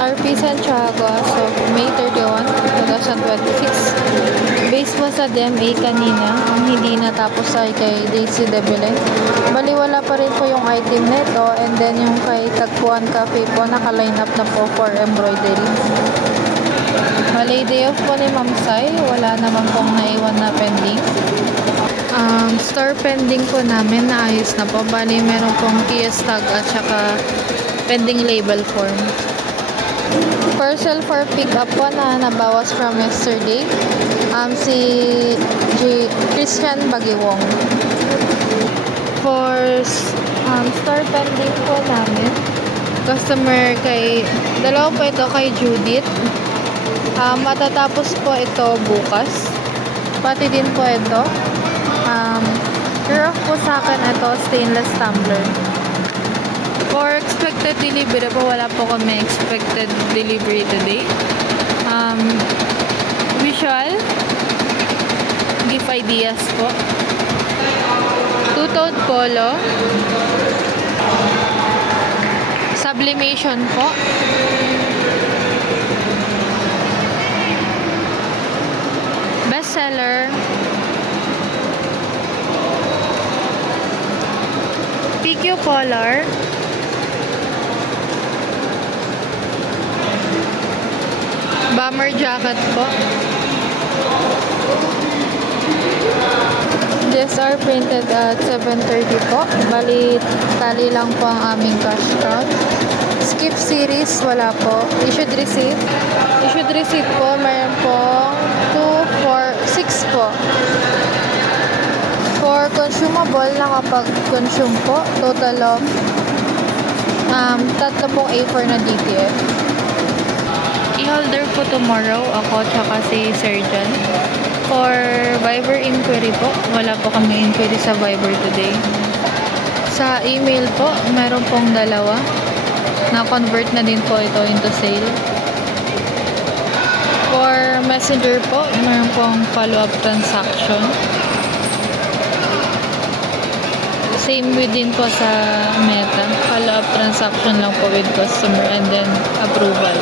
RP Santiago as of May 31, 2026. Base mo sa DMA kanina, ang hindi natapos ay kay Daisy de Belen. Bali wala pa rin po yung item nito, and then yung kay Tagpuan Cafe po naka-line up na po for embroidery. Bali day off po ni Ma'am Sai, wala naman pong naiwan na pending. Store pending po namin naayos na po. Bali meron pong PS tag at saka pending label form. Parcel for pick up po na nabawas from yesterday. Si Christian Bagiwong. For store pending po namin, customer kay dalawa po ito kay Judith. Matatapos po ito bukas. Pati din po ito. Sure off po sa akin ito stainless tumbler. For expected delivery po, wala po kami expected delivery today. Visual gift ideas po. Two-tone polo. Sublimation po. Bestseller. PQ Polar. Bomber jacket po. DSR printed at 7:30 po. Bali, tali lang po ang aming cash count. Skip series, wala po. Issued receipt. Issued receipt po, mayroon po 2, 4, 6 po. For consumable, nakapag-consume po. Total of 3 pong A4 na DTF. I-holder po tomorrow ako tsaka si Surgeon. For Viber inquiry po, wala po kami inquiry sa Viber today. Sa email po, meron pong 2. Na-convert na din po ito into sale. For Messenger po, meron pong follow-up transaction. Same with din po sa Meta. Follow-up transaction lang po with customer and then approval.